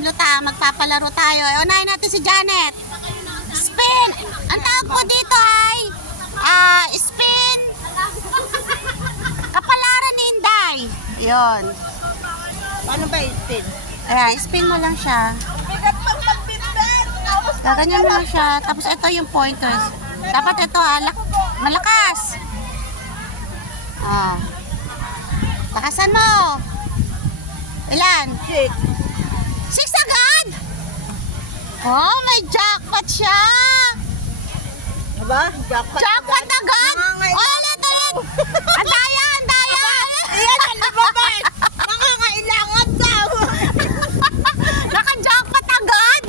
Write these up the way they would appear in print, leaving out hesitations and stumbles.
tayong lutang. Magpapalaro tayo. Unahin natin si Janet. Spin! Ang tawag po dito ay spin. Kapalaran ni Inday. Yun. Paano ba yung spin? Ayan, spin mo lang siya. Gaganyan mo lang siya. Tapos ito yung pointers. Dapat ito malakas. Lakasan mo. Ilan? 6. 6 agad? Oh, may jackpot siya. Diba? Jackpot. Jackpot agad? Oh, ulit. Ang daya, ang daya. Iyan, ano ba ba? Nangangailangan daw. Naka-jackpot agad?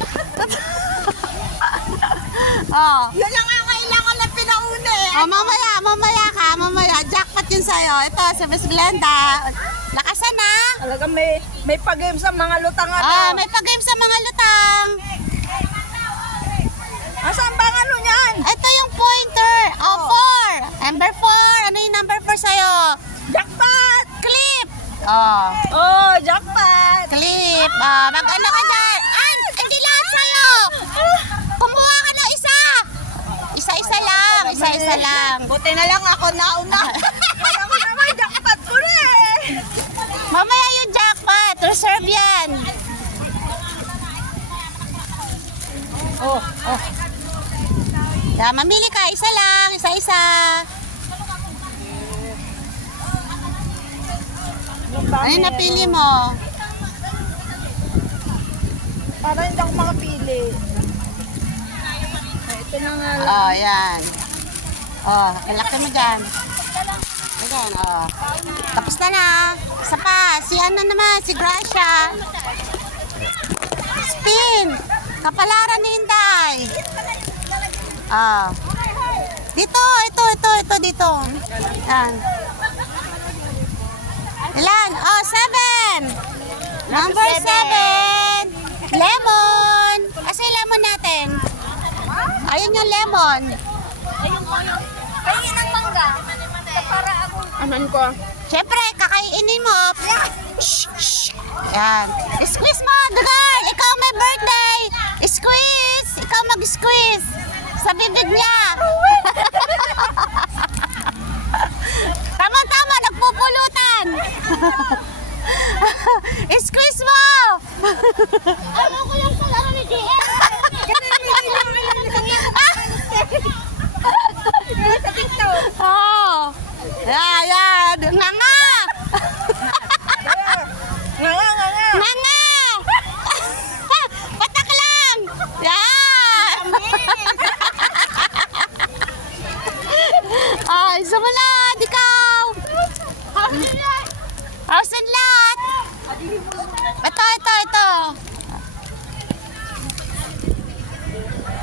Oh. Yun ang nangangailangan na pinauna eh. Oh, mamaya. Jackpot yun sa'yo. Ito, si Miss Glenda. Lakasan na. Talaga may pag-game sa mga lutang May pag-game sa mga lutang. Asan ba ang ano niyan? Ito yung pointer. 4. Number 4. Ano yung number 4 sa'yo? Jackpot! Clip. Jackpot! Clip. Mag-ano ka dyan? Ay, hindi lahat sa'yo. Kumuha ka ng isa. Isa-isa lang. Isa-isa lang. Buti na lang ako nauna. Alam ko naman, jackpot ko na eh. Mamaya yung jackpot. Reserve yan. Mamili ka. Isa lang. Isa-isa. Ano yung napili mo? Para hindi ako makapili. Ito na nga lang. Yan. Kalaki mo dyan. Ayan, Tapos na. Isa pa. Si ano naman, si Gracia. Spin. Kapalaran ni Inday. Dito, ito, dito. Yan. Ilan? 7. Number 7. Lemon. Asa yung lemon natin? Ayun yung lemon. Kaya ng mangga. Para ako. Aman ko. Siyempre, kakainin mo. Shh. Yan. Squeeze mo, the girl. Ikaw may birthday. Squeeze. Ikaw mag-squeeze. Sa bibig niya. Tama, nagpupulutan. Squeeze mo. Ano ko yung palaro ni JM? Sa TikTok. Yan. Nga. Nga. Patak lang. Yan. Sumunod. Ikaw. House and lot. Ito.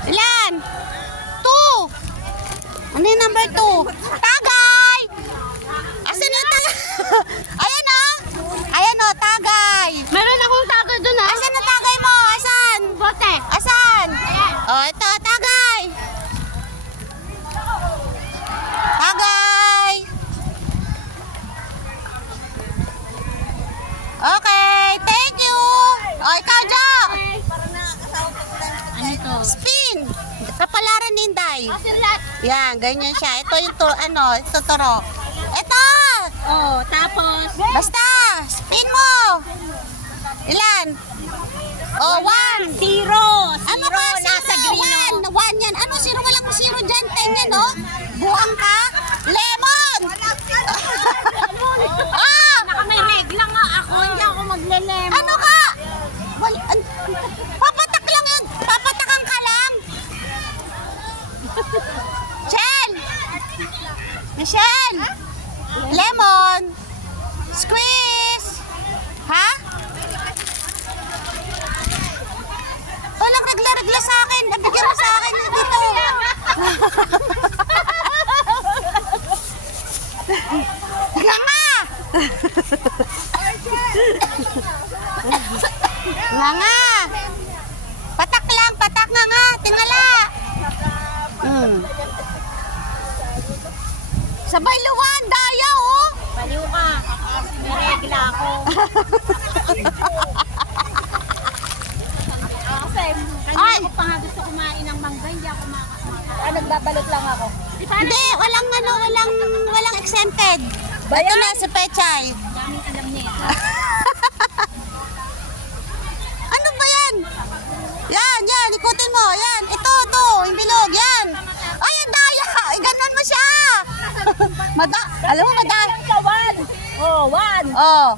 Ilan? 2. Ano yung number 2? Tagay! Asan yung tagay? Ayan o, tagay. Meron akong tago dun ah. Asan yung tagay mo? Asan? Bote. Asan? Ito, tagay. Tagay. Okay, thank you. Ikaw, Jo. Ano to? Spin. Kapalaran ni Inday. Silat. Yan, ganyan siya. Ito yung ito turo. Ito! Tapos. Basta, spin mo. Ilan? 1. 0. Ano ka? Nasa green. 1 yan. Ano, 0? Walang 0 dyan. 10 yan, no? Buwang ka? Lemon! Naka may regla nga ako. Hindi ako magle-lemon. Ano ka? Papatak lang yun. Papatakan ka lang. Michelle! Lemon! Squeeze! Ha? Walang regla-regla sa akin. Nabigyan mo sa akin dito. Nga! Nga! Patak lang, patak nga. Tingala. Sabay luwan, daya oh. Baliw ka. May regla ako. Nagbabalot lang ako. Hindi, walang exempted. Ito Bayan? na si Pechay. Ano ba yan? Yan, ikutin mo. Yan, ito, yung bilog, yan. Ay, ang daya. Ay, ganun mo siya. Alam mo, One. Oh, one. Oh,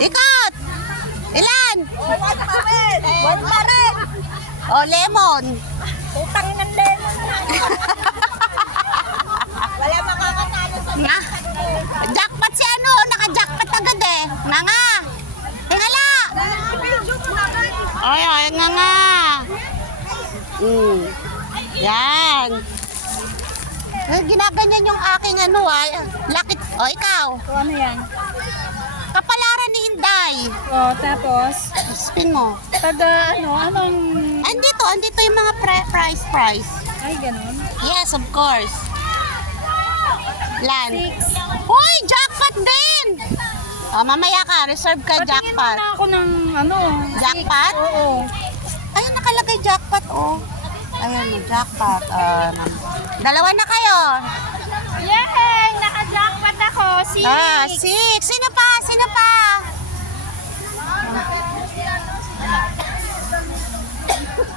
ikot. Ilan? One pa rin. One pa rin. Oh, lemon. Utang ng lemon. Wala makakatalo sa Nga. Jackpot si ano, naka-jackpot agad eh. Nga. Tingala. video mo naman. Ay, nga. Yan. Ginaganyan yung aking ano lakit. O, ikaw. Ano yan? Kapalaran ni Hinday. Oh, tapos? Spin mo. Taga anong... Andito yung mga price. Ay, ganun. Yes, of course. Lan. Hoy, jackpot din! O, mamaya ka, reserve ka Patingin jackpot. na ako ng Jackpot? Oo. Ayun, nakalagay jackpot, oh. Ayun, jackpot. Dalawa na kayo. Yay! Naka-jackpot ako. Six. 6. Sino pa?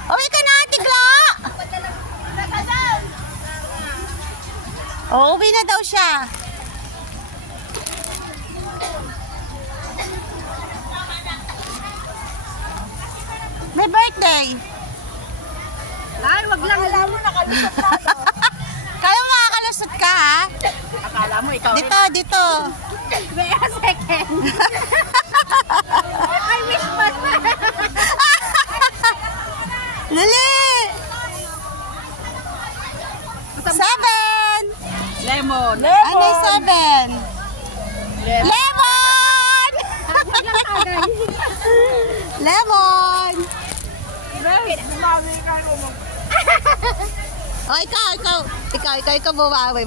Uwi ka na, tigla! Oh, uwi na daw siya. May birthday. Ay, wag lang. Alam mo, nakalusot na ako. Kaya mo makakalusot ka, ha? Akala mo, ikaw Dito. Wait a second. I wish pa. Lali! 7! Lemon. Ano yung 7? Lemon! Lemon! Oh, ikaw,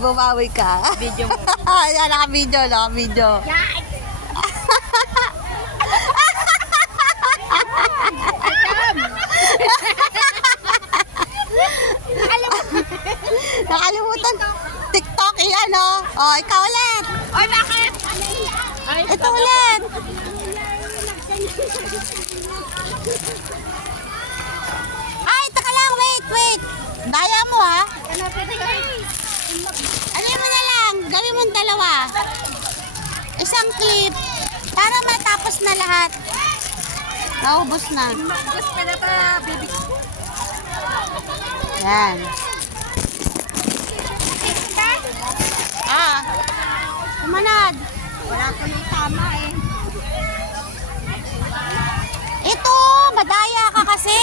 bumawi ka. Video mo. Yan, naka-video. Nakalimutan. TikTok, iyan, oh. Oh, ikaw ulit. Ay, bakit? Ay, Ito ulit. Ay, taka lang, wait. Daya mo, ha? Ano mo na lang, gawin mo dalawa. Isang clip para matapos na lahat. Naubos na. Just ka na pa, baby. Yan. Kumanad. Wala pa yung tama eh. Ito, madaya ka kasi.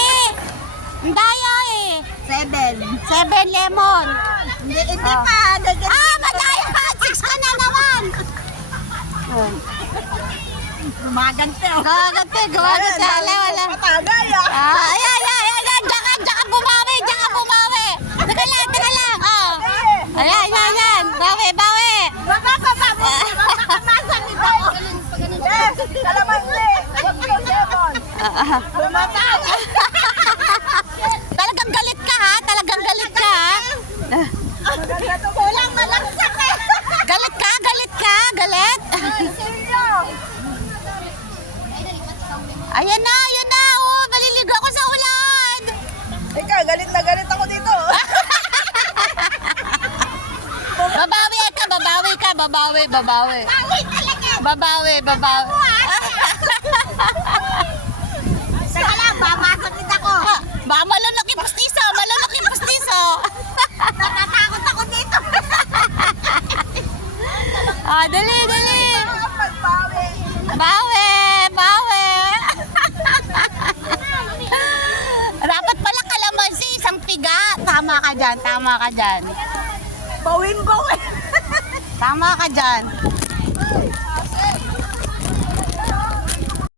Ang daya eh. 7. 7 lemon. Hindi pa. Madaya ka. 6 ka na naman. Gumagante ako. Gagante. Wala. Patagay ah. Ayan. Diyan ka bumawi. Teka lang. Oh. Ayan. Bawi. Mapapamasan nito. Yes, kalamansi. Huwag yung lemon. Lumatay. Talagang galit ka, ha? Maganda to. Walang malaksak eh. Galit ka? Galit? Seryo. Ayan na. Oh, maliligo ako sa ulan. Ika, galit na galit ako dito. Babawi. Babawi. Saka lang, babasakit ako. Baka malunok yung pustiso. Natatakot ako dito. Dali. Pagbawi. Bawi. Dapat pala kalamansi, isang piga. Tama ka dyan. Bawin. Tama ka dyan.